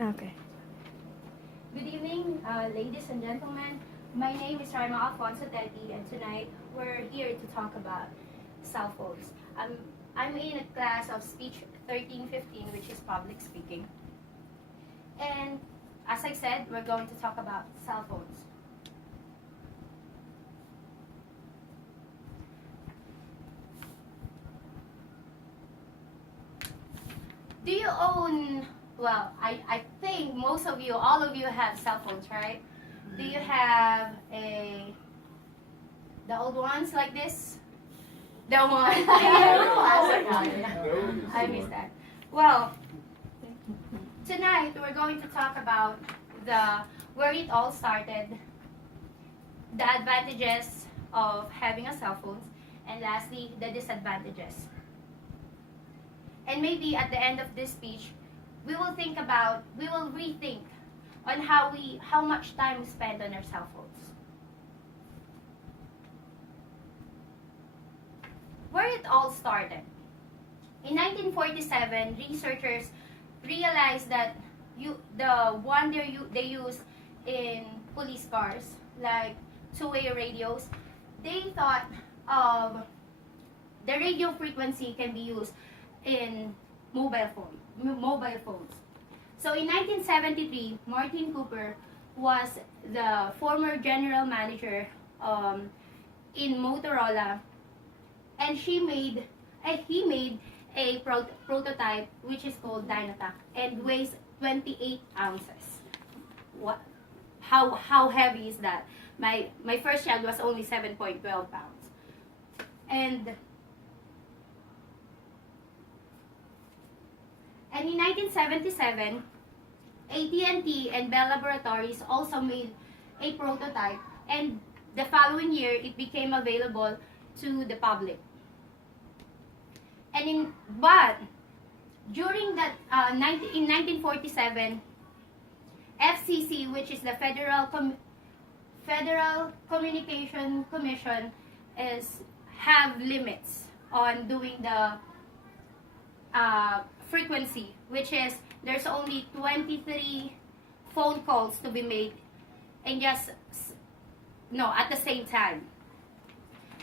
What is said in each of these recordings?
Okay. Good evening, ladies and gentlemen. My name is Raima Alfonso Teti, and tonight we're here to talk about cell phones. I'm in a class of speech 1315, which is public speaking. And as I said, we're going to talk about cell phones. Do you own, well, I think most of you, all of you have cell phones, right? Do you have the old ones like this? The one. I missed that. Well, tonight we're going to talk about where it all started, the advantages of having a cell phone, and lastly, the disadvantages. And maybe at the end of this speech, we will rethink on how much time we spend on our cell phones. Where it all started. In 1947, researchers realized that the one they use in police cars, like two-way radios, they thought of the radio frequency can be used in mobile phones. So in 1973, Martin Cooper was the former general manager in Motorola, and he made a prototype which is called Dynatac and weighs 28 ounces. What? How heavy is that? My first child was only 7.12 pounds. And in 1977, AT&T and Bell Laboratories also made a prototype, and the following year it became available to the public. But during that in 1947, FCC, which is the Federal Communication Commission, have limits on doing the frequency, which is there's only 23 phone calls to be made and at the same time.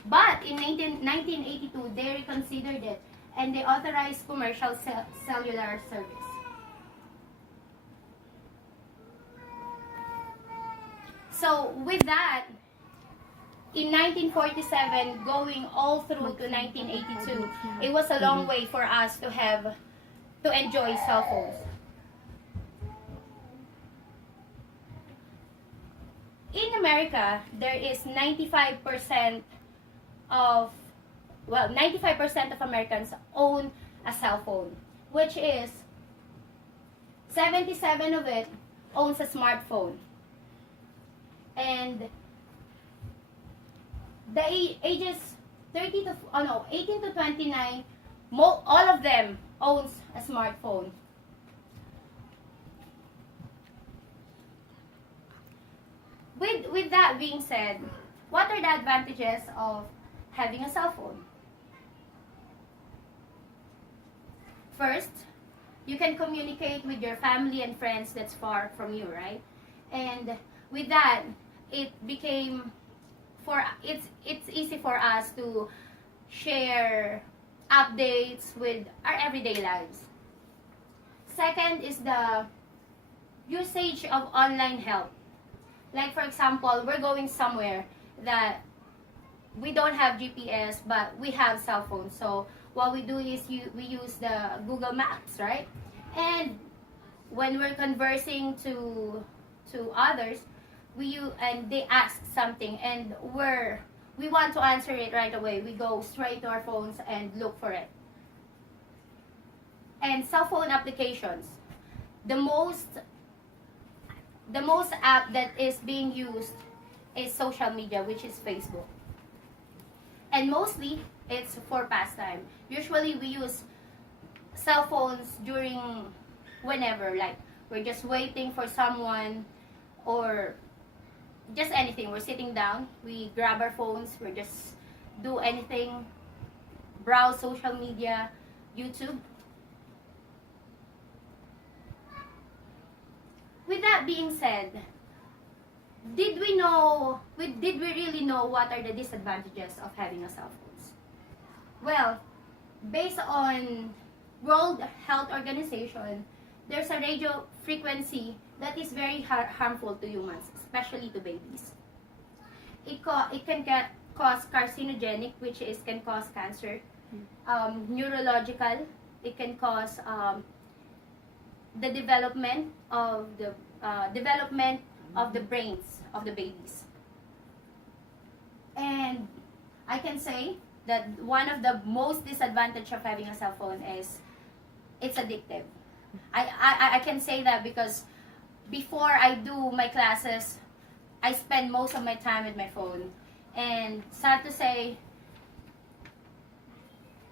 But in 1982, they reconsidered it and they authorized commercial cellular service. So with that, in 1947, going all through to 1982, it was a long way for us to enjoy cell phones. In America, there is 95% of Americans own a cell phone, which is 77 of it owns a smartphone. And the ages 18 to 29, all of them owns a smartphone. With that being said, what are the advantages of having a cell phone? First, you can communicate with your family and friends that's far from you, right? And with that, it became it's easy for us to share updates with our everyday lives. Second is the usage of online help. Like for example, we're going somewhere that we don't have GPS, but we have cell phones. So what we do is we use the Google Maps, right? And when we're conversing to others, and they ask something, and we want to answer it right away. We go straight to our phones and look for it. And cell phone applications. The most app that is being used is social media, which is Facebook. And mostly, it's for pastime. Usually, we use cell phones during whenever, like we're just waiting for someone or just anything. We're sitting down, we grab our phones, we just do anything, browse social media, YouTube. with that being said, did we really know what are the disadvantages of having a cell phone? Well, based on World Health Organization, there's a radio frequency that is very harmful to humans, especially to babies. It can cause carcinogenic, which is can cause cancer, neurological. It can cause the development of the brains of the babies. And I can say that one of the most disadvantage of having a cell phone is it's addictive. I can say that because before I do my classes, I spend most of my time with my phone. And sad to say,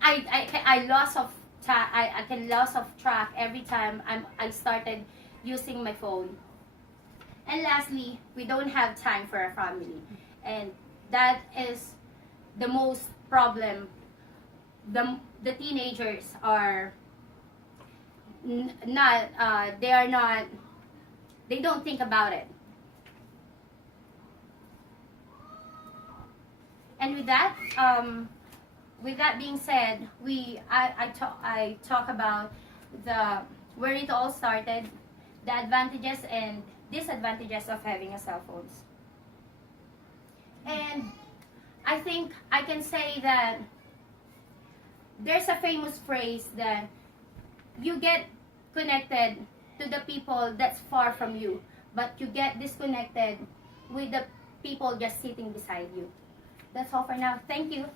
I lost of track every time I started using my phone. And lastly, we don't have time for our family, and that is the most problem. The teenagers are not. They are not. They don't think about it. And with that being said, I talk about where it all started, the advantages and disadvantages of having a cell phone. And I think I can say that there's a famous phrase that you get connected to the people that's far from you, but you get disconnected with the people just sitting beside you. That's all for now. Thank you.